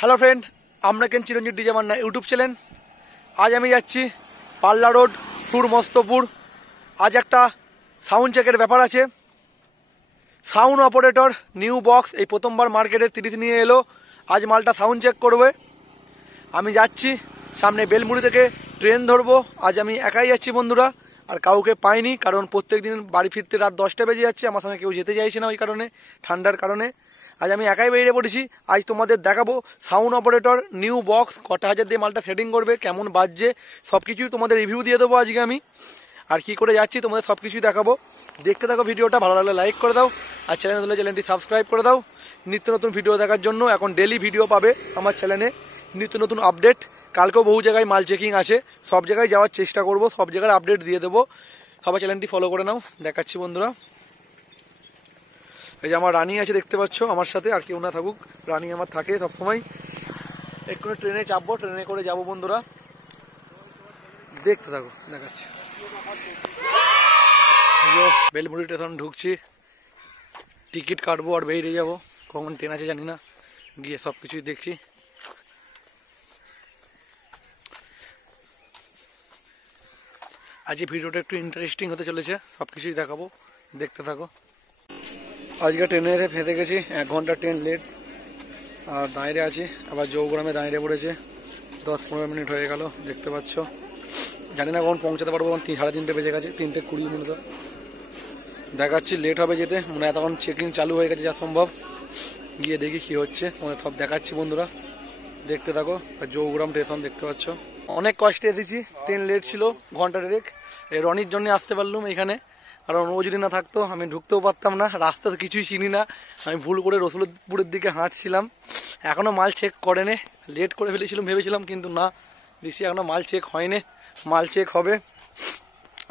Hello friend, আমরা কেন চিরঞ্জিত DJ Manna YouTube channel. আজ আমি যাচ্ছি পাল্লা রোড সুর মস্তপুর। আজ একটা সাউন্ড চেকের ব্যাপার আছে। সাউন্ড অপারেটর নিউ বক্স এই প্রথমবার মার্কেটে 30 নিয়ে এলো। আজ মালটা সাউন্ড চেক করবে। আমি যাচ্ছি সামনে বেলমুড়ি থেকে ট্রেন ধরবো। আজ আমি একাই যাচ্ছি বন্ধুরা, আর কাউকে পাইনি, কারণ প্রত্যেক দিন বাড়ি ফিরতে রাত 10টা বেজে যাচ্ছে। আমার সঙ্গে কেউ যেতে চাইছে না ওই কারণে, ঠান্ডার কারণে। আজ আমি একাই বেরিয়ে পড়েছি। আজ তোমাদের দেখাবো সাউন্ড অপারেটর নিউ বক্স কটা হাজার দিয়ে মালটা সেটিং করবে, কেমন বাজছে, সব কিছুই তোমাদের রিভিউ দিয়ে দেবো আজকে আমি। আর কি করে যাচ্ছি তোমাদের সব কিছুই দেখাবো। দেখতে থাকো ভিডিওটা, ভালো লাগলে লাইক করে দাও, আর চ্যানেল হলে চ্যানেলটি সাবস্ক্রাইব করে দাও নিত্য নতুন ভিডিও দেখার জন্য। এখন ডেলি ভিডিও পাবে আমার চ্যানেলে, নিত্য নতুন আপডেট। কালকেও বহু জায়গায় মাল চেকিং আছে, সব জায়গায় যাওয়ার চেষ্টা করব, সব জায়গার আপডেট দিয়ে দেবো। সবাই চ্যানেলটি ফলো করে নাও। দেখাচ্ছি বন্ধুরা, এই যে আমার রানী আছে দেখতে পাচ্ছ আমার সাথে, আর কেউ না থাকুক, রানী আমার থাকে সবসময়। এক্ষুনি ট্রেনে চাপবো, ট্রেনে করে যাবো বন্ধুরা, দেখতে থাকো, দেখাচ্ছি। বেলমুড়ি স্টেশন ঢুকছি, টিকিট কাটবো আর বেরিয়ে যাবো। কখন ট্রেন আছে জানি না, গিয়ে সব কিছুই দেখছি। আজকে ভিডিওটা একটু ইন্টারেস্টিং হতে চলেছে, সব কিছুই দেখাবো, দেখতে থাকো। আজকে ট্রেনে ফেঁদে গেছি, 1 ঘন্টা ট্রেন লেট, আর দাঁড়িয়ে আছি। আবার জৌগ্রামে দাঁড়িয়ে পড়েছে, 10-15 মিনিট হয়ে গেল দেখতে পাচ্ছ। জানি না কখন পৌঁছাতে পারবো, 3:30 বেজে গেছে, 3:20 মিনিট দেখাচ্ছি। লেট হবে যেতে, মনে হয় তখন চেকিং চালু হয়ে গেছে যা সম্ভব। গিয়ে দেখি কি হচ্ছে, তোমাদের সব দেখাচ্ছি বন্ধুরা, দেখতে থাকো। জৌগ্রাম স্টেশন দেখতে পাচ্ছ। অনেক কষ্টে এসেছি, ট্রেন লেট ছিল, ঘন্টা দেড়েক। এই রনির জন্য আসতে পারলাম এখানে, কারণ ও যদি না থাকতো আমি ঢুকতেও পারতাম না। রাস্তা তো কিছুই চিনি না, আমি ভুল করে রসুলপুরের দিকে হাঁটছিলাম। এখনো মাল চেক করেনি, লেট করে ফেলেছিলাম ভেবেছিলাম, কিন্তু না, দেখছি এখনো মাল চেক হয়নি। মাল চেক হবে,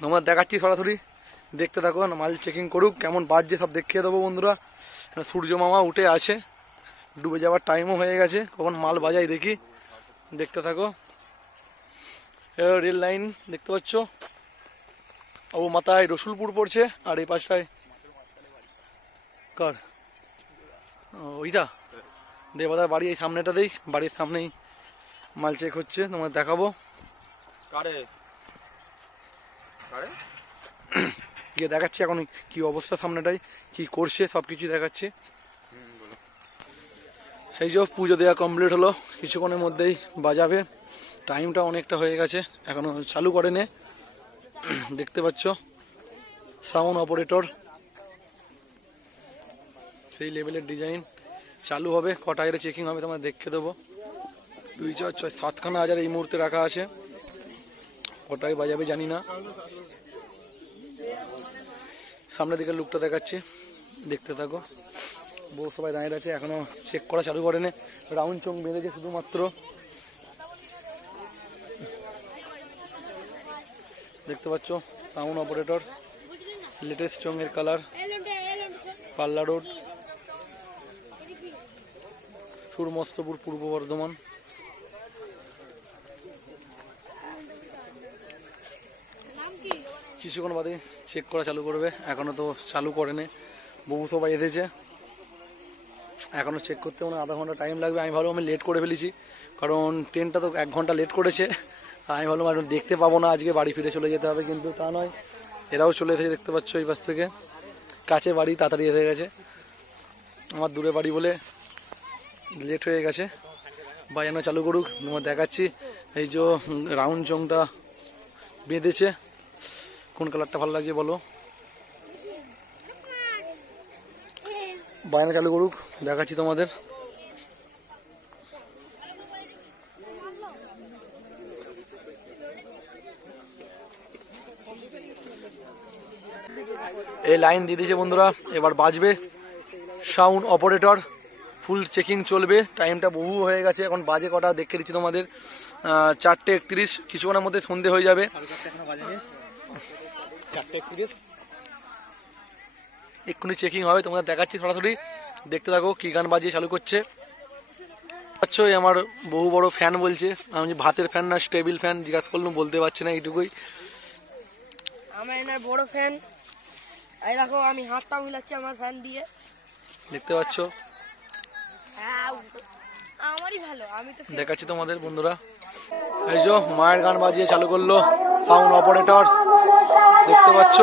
তোমরা দেখাচ্ছি সরাসরি, দেখতে থাকো। মাল চেকিং করুক, কেমন বাজছে সব দেখিয়ে দেবো বন্ধুরা। সূর্য মামা উঠে আছে, ডুবে যাওয়ার টাইমও হয়ে গেছে, কখন মাল বাজাই দেখি, দেখতে থাকো। রেল লাইন দেখতে পাচ্ছ, ও মাথায় রসুলপুর পড়ছে, আর এই পাশটায় কার ওইটা দেবদার বাড়ি, এই সামনেটাতেই, বাড়ির সামনেই মাল চেক হচ্ছে, তোমার দেখাবো। গিয়ে দেখাচ্ছি এখন কি অবস্থা, সামনেটাই কি করছে সবকিছু দেখাচ্ছি। এই যে পুজো দেওয়া কমপ্লিট হলো, কিছুক্ষণের মধ্যেই বাজাবে। টাইমটা অনেকটা হয়ে গেছে, এখনো চালু করেনি, দেখতে পাচ্ছ। সাউন্ড অপারেটর সেই লেভেলের ডিজাইন চালু হবে। কটা হাজারে চেকিং হবে তোমরা দেখে দেবো। 2, 4, 6, 7খানা হাজার এই মুহূর্তে রাখা আছে, কটায় বাজাবে জানি না। সামনের দিকে লুকটা দেখাচ্ছি, দেখতে থাকো। বউ সবাই দাঁড়িয়ে আছে, এখনো চেক করা চালু করেনি। রাউন্ড চোং বেঁধেছে শুধুমাত্র, দেখতে পাচ্ছ। সাউন্ড অপারেটর, লেটেস্ট চোঙের কালার, পাল্লা রোড, সুর মস্তপুর, পূর্ব বর্ধমান। কিছুক্ষণ বাদে চেক করা চালু করবে, এখনো তো চালু করেনি। বহু সবাই এসেছে, এখনো চেক করতে মনে আধা ঘন্টা টাইম লাগবে। আমি ভাবলাম আমি লেট করে ফেলেছি, কারণ ট্রেনটা তো 1 ঘন্টা লেট করেছে। আমি ভাবলাম আর দেখতে পাবো না, আজকে বাড়ি ফিরে চলে যেতে হবে, কিন্তু তা নয়, এরাও চলে এসেছে দেখতে পাচ্ছ। এই পাশ থেকে কাছে বাড়ি, তাড়াতাড়ি এসে গেছে। আমার দূরে বাড়ি বলে লেট হয়ে গেছে। বাজানো চালু করুক, তোমার দেখাচ্ছি। এই যে রাউন্ড চোংটা বেঁধেছে, কোন কালারটা ভালো লাগছে বলো। বাজানো চালু করুক, দেখাচ্ছি তোমাদের। এই লাইন দিয়ে দিয়েছে বন্ধুরা, এবার বাজবে। সাউন্ড অপারেটর ফুল চেকিং চলবে। টাইমটা বহু হয়ে গেছে, এখন বাজে কটা দেখে দিচ্ছি তোমাদের। 4:31, কিছুক্ষণের মধ্যে সন্ধে হয়ে যাবে। 4:31 এক্ষুনি চেকিং হবে, তোমাদের দেখাচ্ছি সরাসরি, দেখতে থাকো। কি গান বাজিয়ে চালু করছে আচ্ছা। আমার বহু বড় ফ্যান বলছে, আমি ভাতের ফ্যান না টেবিল ফ্যান জিজ্ঞাসা করলাম, বলতে পারছি না, এইটুকুই। আমার এনার বড় ফ্যান, এই দেখো আমি হাতটা মিলাচ্ছি আমার ফ্যান দিয়ে, দেখতে পাচ্ছ। আমারই ভালো, আমি তো দেখাচ্ছি তোমাদের বন্ধুরা। এই যে মায়ের গান বাজিয়ে চালু করলো সাউন্ড অপারেটর, দেখতে পাচ্ছ।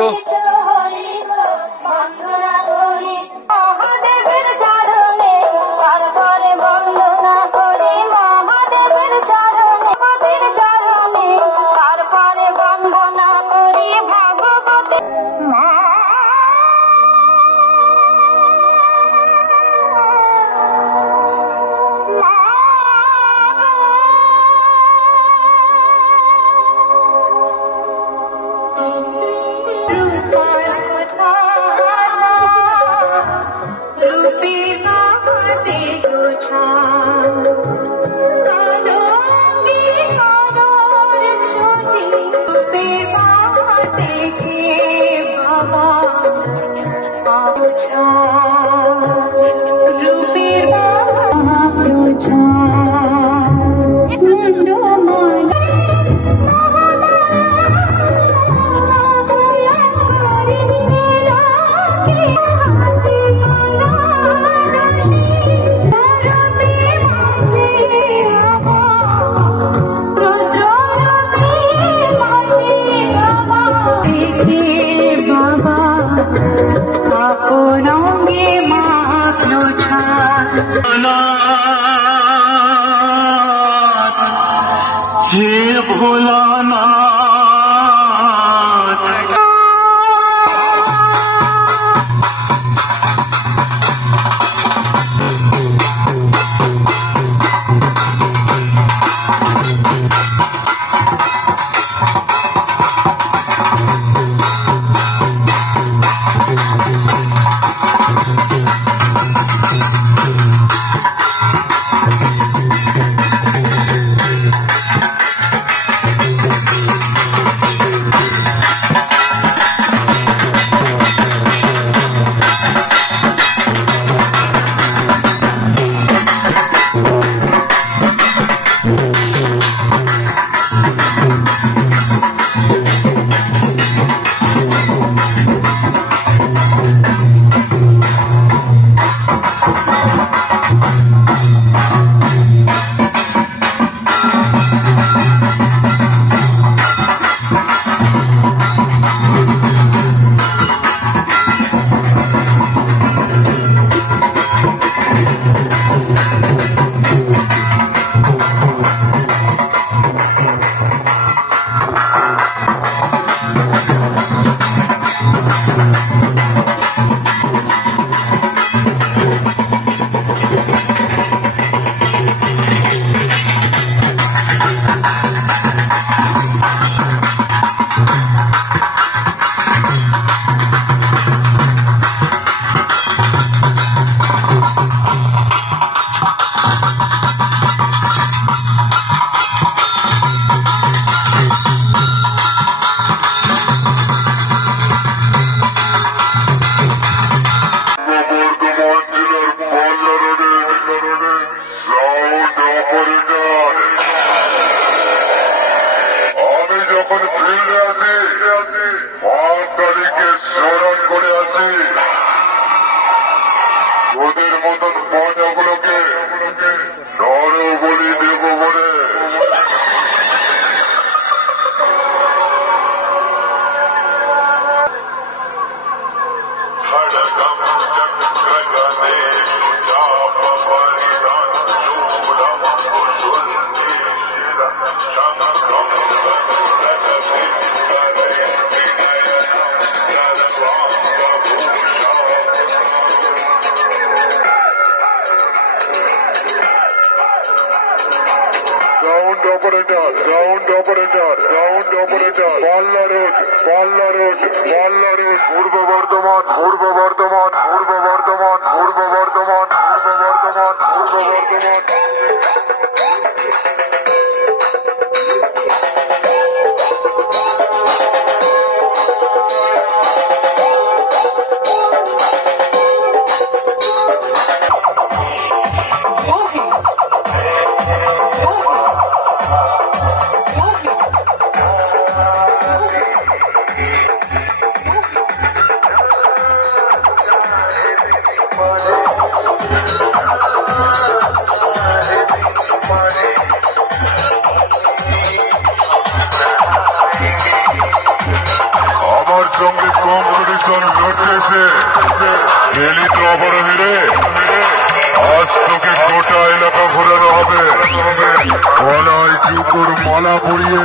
हे भोलानाथ ওদের মতন পয়সাগুলোকে নরও বলি দেব বলে সাউন্ড অপারেটর পাল্লা রোড পূর্ব বর্ধমান গোটা এলাকা ঘোরানো হবে গলায় জুতোর মালা পরিয়ে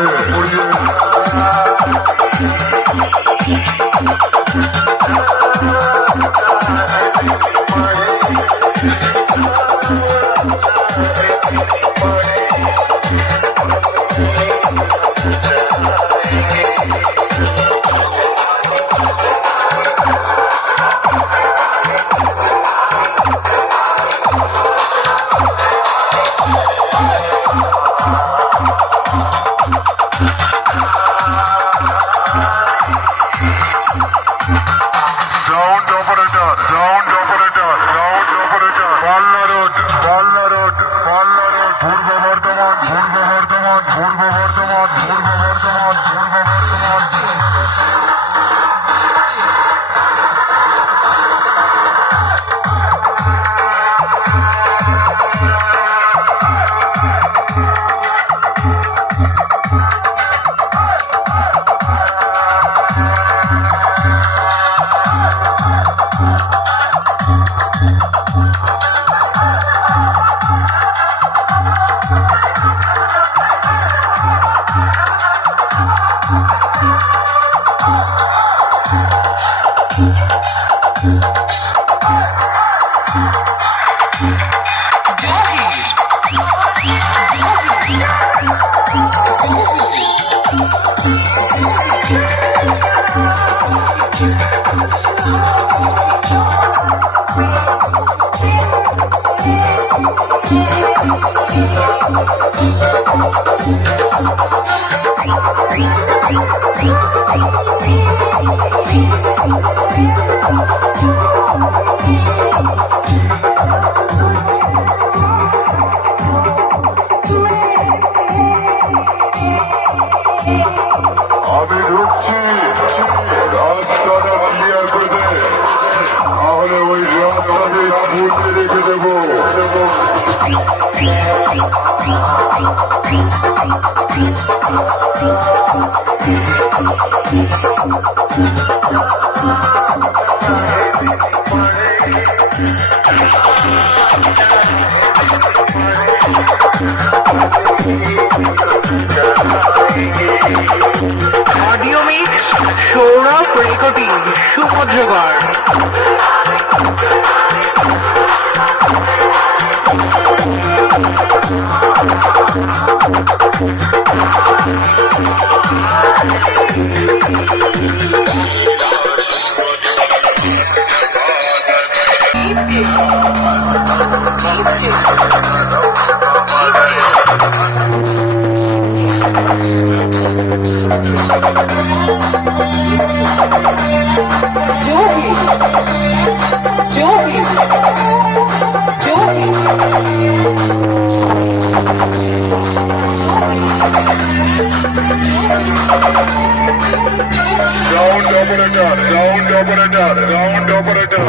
আমি ঢুকছি রাস্তাটা ক্লিয়ার করে দে তাহলে ওই রাস্তাকে খুঁজে রেখে দেবো audio mix Sourav recording Samudragarh. Sound operator,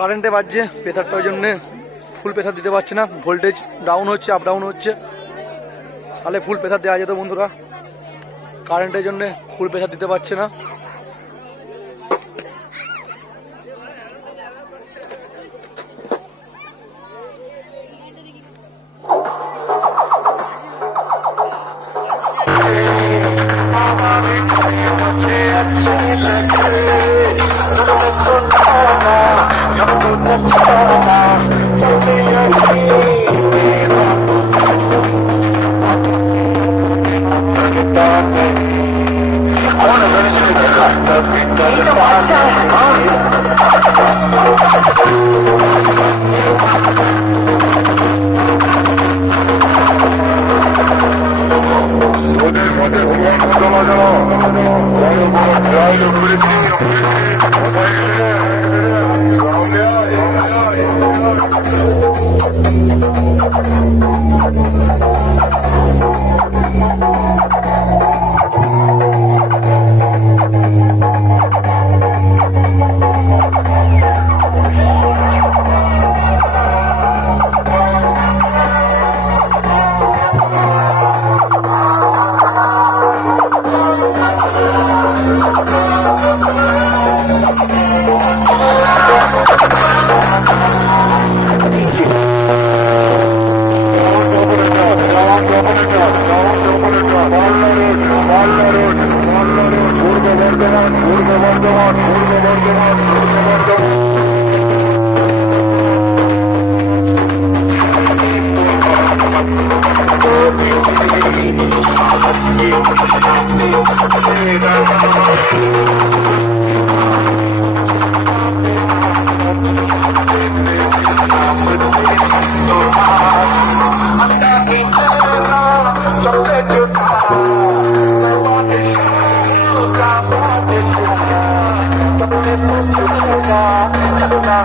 কারেন্টে বাজছে প্রেসারটা, ওই জন্য ফুল প্রেসার দিতে পারছে না, ভোল্টেজ ডাউন হচ্ছে, আপ ডাউন হচ্ছে। তাহলে ফুল প্রেসার দেওয়া যেত বন্ধুরা, কারেন্টের জন্য ফুল প্রেসার দিতে পারছে না। ওদের মধ্যে জমা জমা বড় বড় ট্রাইল করেছি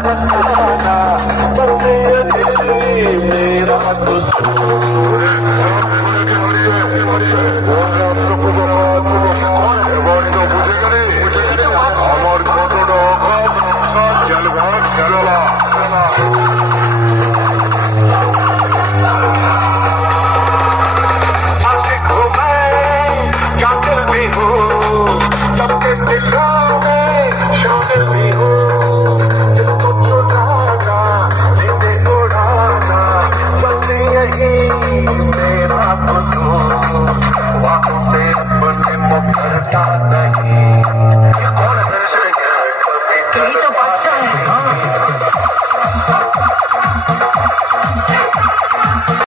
Subscribe